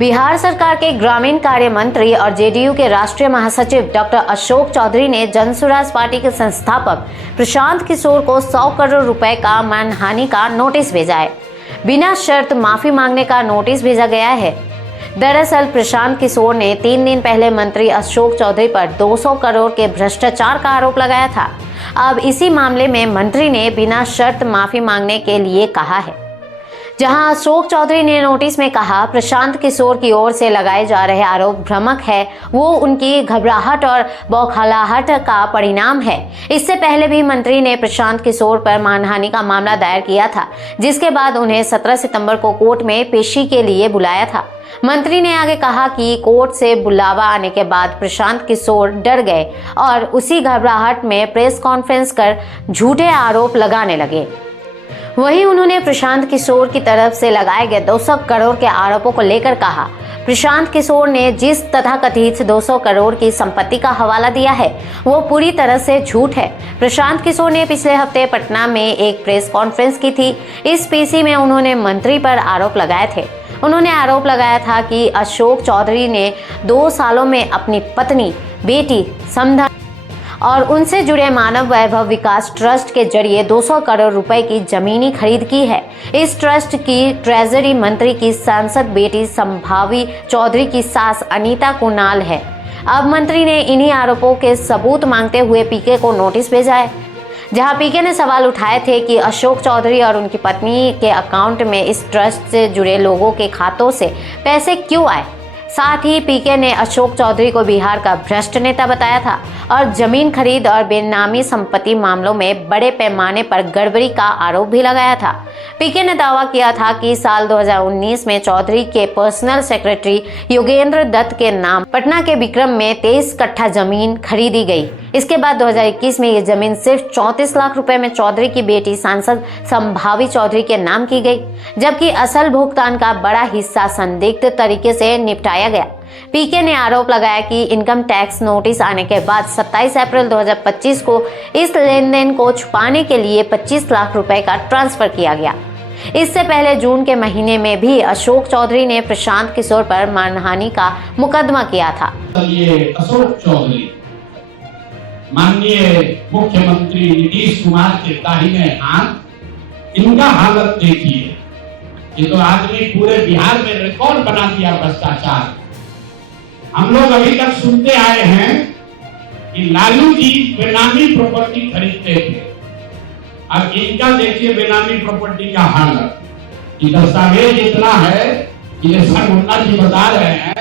बिहार सरकार के ग्रामीण कार्य मंत्री और जेडीयू के राष्ट्रीय महासचिव डॉक्टर अशोक चौधरी ने जनसुराज पार्टी के संस्थापक प्रशांत किशोर को 100 करोड़ रुपए का मानहानि का नोटिस भेजा है। बिना शर्त माफी मांगने का नोटिस भेजा गया है। दरअसल प्रशांत किशोर ने 3 दिन पहले मंत्री अशोक चौधरी पर 200 करोड़ के भ्रष्टाचार का आरोप लगाया था। अब इसी मामले में मंत्री ने बिना शर्त माफी मांगने के लिए कहा है। जहां अशोक चौधरी ने नोटिस में कहा, प्रशांत किशोर की ओर से लगाए जा रहे आरोप भ्रामक है, वो उनकी घबराहट और बौखलाहट का परिणाम है। इससे पहले भी मंत्री ने प्रशांत किशोर पर मानहानि का मामला दायर किया था, जिसके बाद उन्हें 17 सितंबर को कोर्ट में पेशी के लिए बुलाया था। मंत्री ने आगे कहा कि कोर्ट से बुलावा आने के बाद प्रशांत किशोर डर गए और उसी घबराहट में प्रेस कॉन्फ्रेंस कर झूठे आरोप लगाने लगे। वहीं उन्होंने प्रशांत किशोर की तरफ से लगाए गए 200 करोड़ के आरोपों को लेकर कहा, प्रशांत किशोर ने जिस तथाकथित 200 करोड़ की संपत्ति का हवाला दिया है वो पूरी तरह से झूठ है। प्रशांत किशोर ने पिछले हफ्ते पटना में एक प्रेस कॉन्फ्रेंस की थी। इस पीसी में उन्होंने मंत्री पर आरोप लगाए थे। उन्होंने आरोप लगाया था कि अशोक चौधरी ने 2 सालों में अपनी पत्नी, बेटी, समधन और उनसे जुड़े मानव वैभव विकास ट्रस्ट के जरिए 200 करोड़ रुपए की जमीनी खरीद की है। इस ट्रस्ट की ट्रेजरी मंत्री की सांसद बेटी संभावी चौधरी की सास अनीता कुणाल है। अब मंत्री ने इन्हीं आरोपों के सबूत मांगते हुए पीके को नोटिस भेजा है, जहां पीके ने सवाल उठाए थे कि अशोक चौधरी और उनकी पत्नी के अकाउंट में इस ट्रस्ट से जुड़े लोगों के खातों से पैसे क्यों आए। साथ ही पीके ने अशोक चौधरी को बिहार का भ्रष्ट नेता बताया था और जमीन खरीद और बेनामी संपत्ति मामलों में बड़े पैमाने पर गड़बड़ी का आरोप भी लगाया था। पीके ने दावा किया था कि साल 2019 में चौधरी के पर्सनल सेक्रेटरी योगेंद्र दत्त के नाम पटना के विक्रम में 23 कट्ठा जमीन खरीदी गई। इसके बाद 2021 में ये जमीन सिर्फ 34 लाख रुपए में चौधरी की बेटी सांसद संभावी चौधरी के नाम की गई, जबकि असल भुगतान का बड़ा हिस्सा संदिग्ध तरीके से निपटाया गया। पीके ने आरोप लगाया कि इनकम टैक्स नोटिस आने के बाद 27 अप्रैल 2025 को इस लेन देन को छुपाने के लिए 25 लाख रुपए का ट्रांसफर किया गया। इससे पहले जून के महीने में भी अशोक चौधरी ने प्रशांत किशोर पर मानहानि का मुकदमा किया था। ये अशोक चौधरी माननीय मुख्यमंत्री नीतीश कुमार के दाहिने हाथ, इनका हालत देखिए। ये तो आदमी पूरे बिहार में रिकॉर्ड बना दिया भ्रष्टाचार। हम लोग अभी तक सुनते आए हैं कि लालू जी बेनामी प्रॉपर्टी खरीदते थे। अब इनका देखिए बेनामी प्रॉपर्टी का हालत। ये दस्तावेज इतना है कि जैसा मुन्ना जी बता रहे हैं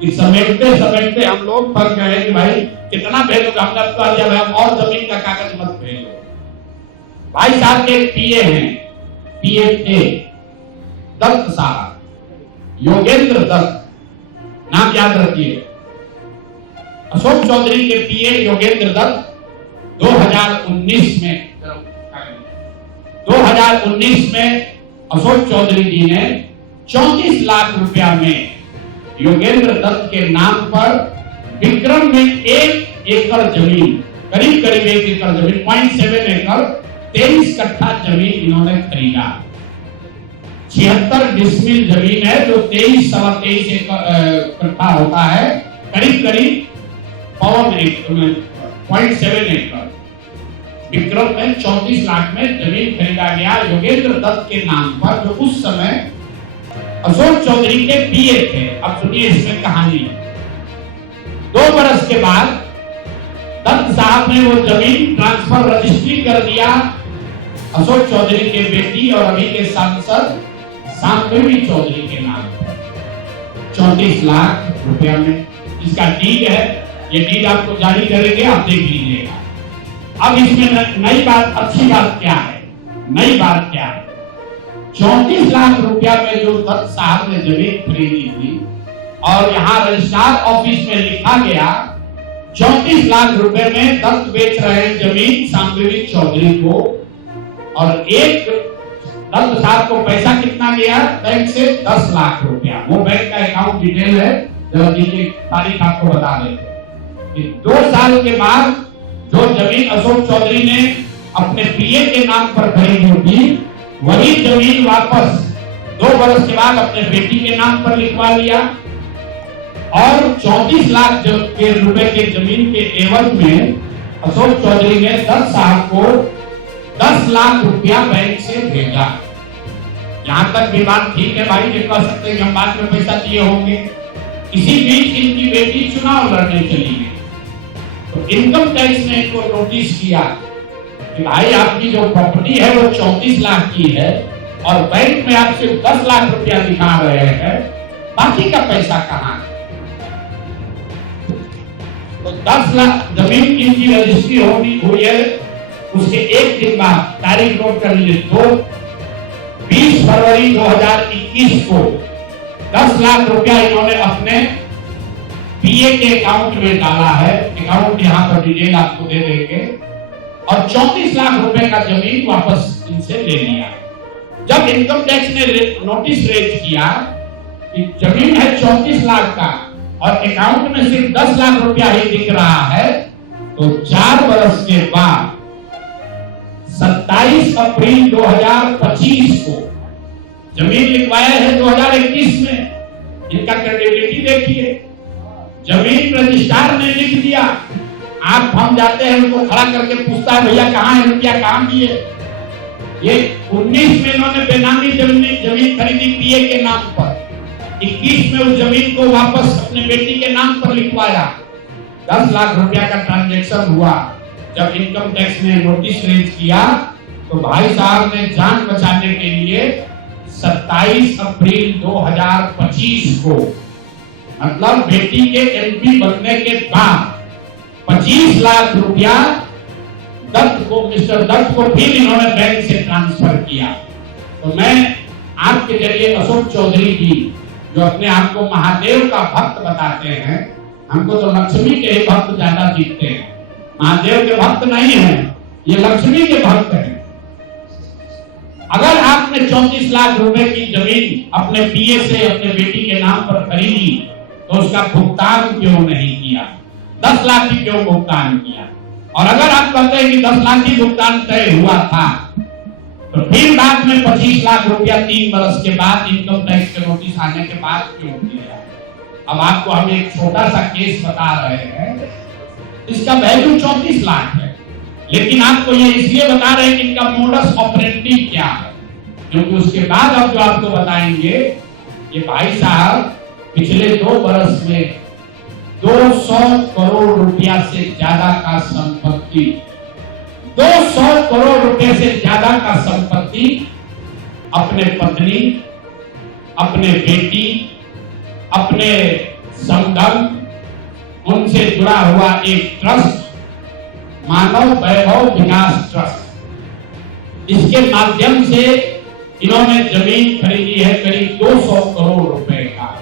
कि समेटते समेटते हम लोग फंस गए कि भाई कितना भेजोगे। हमने कहा जब हम और जमीन का कागज मत भेजो। भाई साहब के पीए हैं, पीए थे दत्त साहब, योगेंद्र दत्त, नाम याद रखिए। अशोक चौधरी के पीए योगेंद्र दत्त 2019 में अशोक चौधरी जी ने 34 लाख रुपया में योगेंद्र दत्त के नाम पर विक्रम में 1 एकड़ जमीन, करीब 1 एकड़ जमीन, 0.7 एकड़, 23 कट्ठा जमीन इन्होंने खरीदा। 76 डिसमिल जमीन है जो 23 कट्ठा होता है, करीब 0.7 एकड़। विक्रम में 34 लाख में जमीन खरीदा गया योगेंद्र दत्त के नाम पर, जो उस समय अशोक चौधरी के पीए थे। अब सुनिए इसमें कहानी। 2 बरस के बाद दत्त साहब ने वो जमीन ट्रांसफर रजिस्ट्री कर दिया अशोक चौधरी के बेटी और अभी के सांसद संभावी चौधरी के नाम पर 34 लाख रुपया में। इसका डीड है, ये डीड आपको जारी करेंगे, आप देख लीजिएगा। अब इसमें नई बात, अच्छी बात क्या है? नई बात क्या है? 34 लाख रुपया में जो दत्त साहब ने जमीन खरीदी थी और यहाँ रजिस्ट्रार ऑफिस में लिखा गया 34 लाख रुपए में दत्त बेच रहे हैं जमीन संभावी चौधरी को, और एक दत्त साहब को पैसा कितना गया बैंक से? 10 लाख रुपया। वो बैंक का अकाउंट डिटेल है, जब दीजिए तारीख आपको बता देते। 2 साल के बाद जो जमीन अशोक चौधरी ने अपने पीए के नाम पर खरीदी थी, वही जमीन वापस 2 बरस के बाद अपने बेटी के नाम पर लिखवा लिया और 34 लाख के रुपए के जमीन के एवज में अशोक चौधरी ने 10 साहब को 10 लाख रुपया बैंक से भेजा। यहां तक भी बात ठीक है भाई, ये कह सकते हैं कि हम बाद में पैसा दिए होंगे। इसी बीच इनकी बेटी चुनाव लड़ने चली गई, तो इनकम टैक्स ने इनको नोटिस किया कि भाई आपकी जो प्रॉपर्टी है वो 34 लाख की है और बैंक में आप सिर्फ 10 लाख रुपया दिखा रहे हैं, बाकी का पैसा कहां है? तो 10 लाख जमीन इनकी रजिस्ट्री हुई है। उसके एक दिन बाद, तारीख नोट कर लीजिए, 20 फरवरी 2021 को 10 लाख रुपया इन्होंने अपने पीए के अकाउंट में डाला है। अकाउंट यहाँ पर डिटेल आपको दे देंगे। और 34 लाख रुपए का जमीन वापस इनसे ले लिया। जब इनकम टैक्स ने नोटिस रेज किया कि जमीन है 34 लाख का और अकाउंट में सिर्फ 10 लाख रुपया ही दिख रहा है, तो 4 बरस के बाद 27 अप्रैल 2025 को जमीन लिखवाया है 2021 में। इनका क्रेडिबिलिटी देखिए, जमीन रजिस्ट्रार ने लिख दिया। आप हम जाते हैं, उनको खड़ा करके पूछता है भैया कहाँ है रुपया, कहाँ दिए? ये 19 में इन्होंने बेनामी जमीन खरीदी पीए के नाम पर, 21 में उस जमीन को वापस अपने बेटी के नाम पर लिखवाया। 10 लाख रुपया का ट्रांजैक्शन हुआ। जब इनकम टैक्स ने नोटिस रेज किया तो भाई साहब ने जान बचाने के लिए 27 अप्रैल 2025 को, मतलब बेटी के एमपी बनने के बाद 25 लाख रुपया मिस्टर दत्त को फिर इन्होंने बैंक से ट्रांसफर किया। तो मैं आपके जरिए अशोक चौधरी जी, जो अपने आप को महादेव का भक्त बताते हैं, हमको तो लक्ष्मी के ही भक्त ज्यादा दिखते हैं, महादेव के भक्त नहीं है, ये लक्ष्मी के भक्त हैं। अगर आपने 34 लाख रुपए की जमीन अपने पीए से अपने बेटी के नाम पर खरीदी तो उसका भुगतान क्यों नहीं किया? 10 लाख ही क्यों भुगतान किया? और अगर आप कहते हैं कि 10 लाख ही भुगतान तय हुआ था, तो फिर बाद में 25 लाख रुपया 3 बरस के बाद इनकम टैक्स के नोटिस आने के बाद क्यों दिया? अब आपको हम एक छोटा सा केस बता रहे हैं, इसका वैल्यू 34 लाख है, लेकिन आपको ये इसलिए बता रहे हैं कि इनका मोडस ऑपरेंडी क्या है, क्योंकि उसके बाद अब जो आपको बताएंगे, ये भाई साहब पिछले 2 बरस में 200 करोड़ रुपया से ज्यादा का संपत्ति, 200 करोड़ रुपए से ज्यादा का संपत्ति अपने पत्नी, अपने बेटी, अपने संगम, उनसे जुड़ा हुआ एक ट्रस्ट, मानव वैभव विकास ट्रस्ट, इसके माध्यम से इन्होंने जमीन खरीदी है करीब 200 करोड़ रुपए का।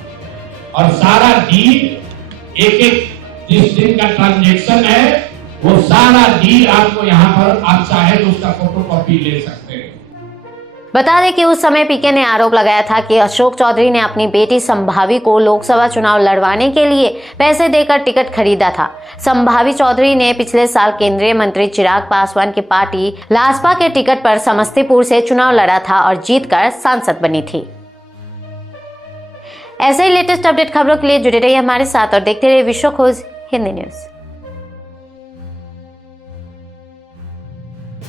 और सारा डील, एक जिस दिन का ट्रांजैक्शन है, वो सारा डील आपको यहाँ पर, आप चाहे तो उसका फोटोकॉपी ले सकते हैं। बता दें कि उस समय पीके ने आरोप लगाया था कि अशोक चौधरी ने अपनी बेटी संभावी को लोकसभा चुनाव लड़वाने के लिए पैसे देकर टिकट खरीदा था। संभावी चौधरी ने पिछले साल केंद्रीय मंत्री चिराग पासवान की पार्टी लासपा के टिकट पर समस्तीपुर से चुनाव लड़ा था और जीतकर सांसद बनी थी। ऐसे ही लेटेस्ट अपडेट खबरों के लिए जुड़े रहिए हमारे साथ और देखते रहिए विश्व खोज हिंदी न्यूज।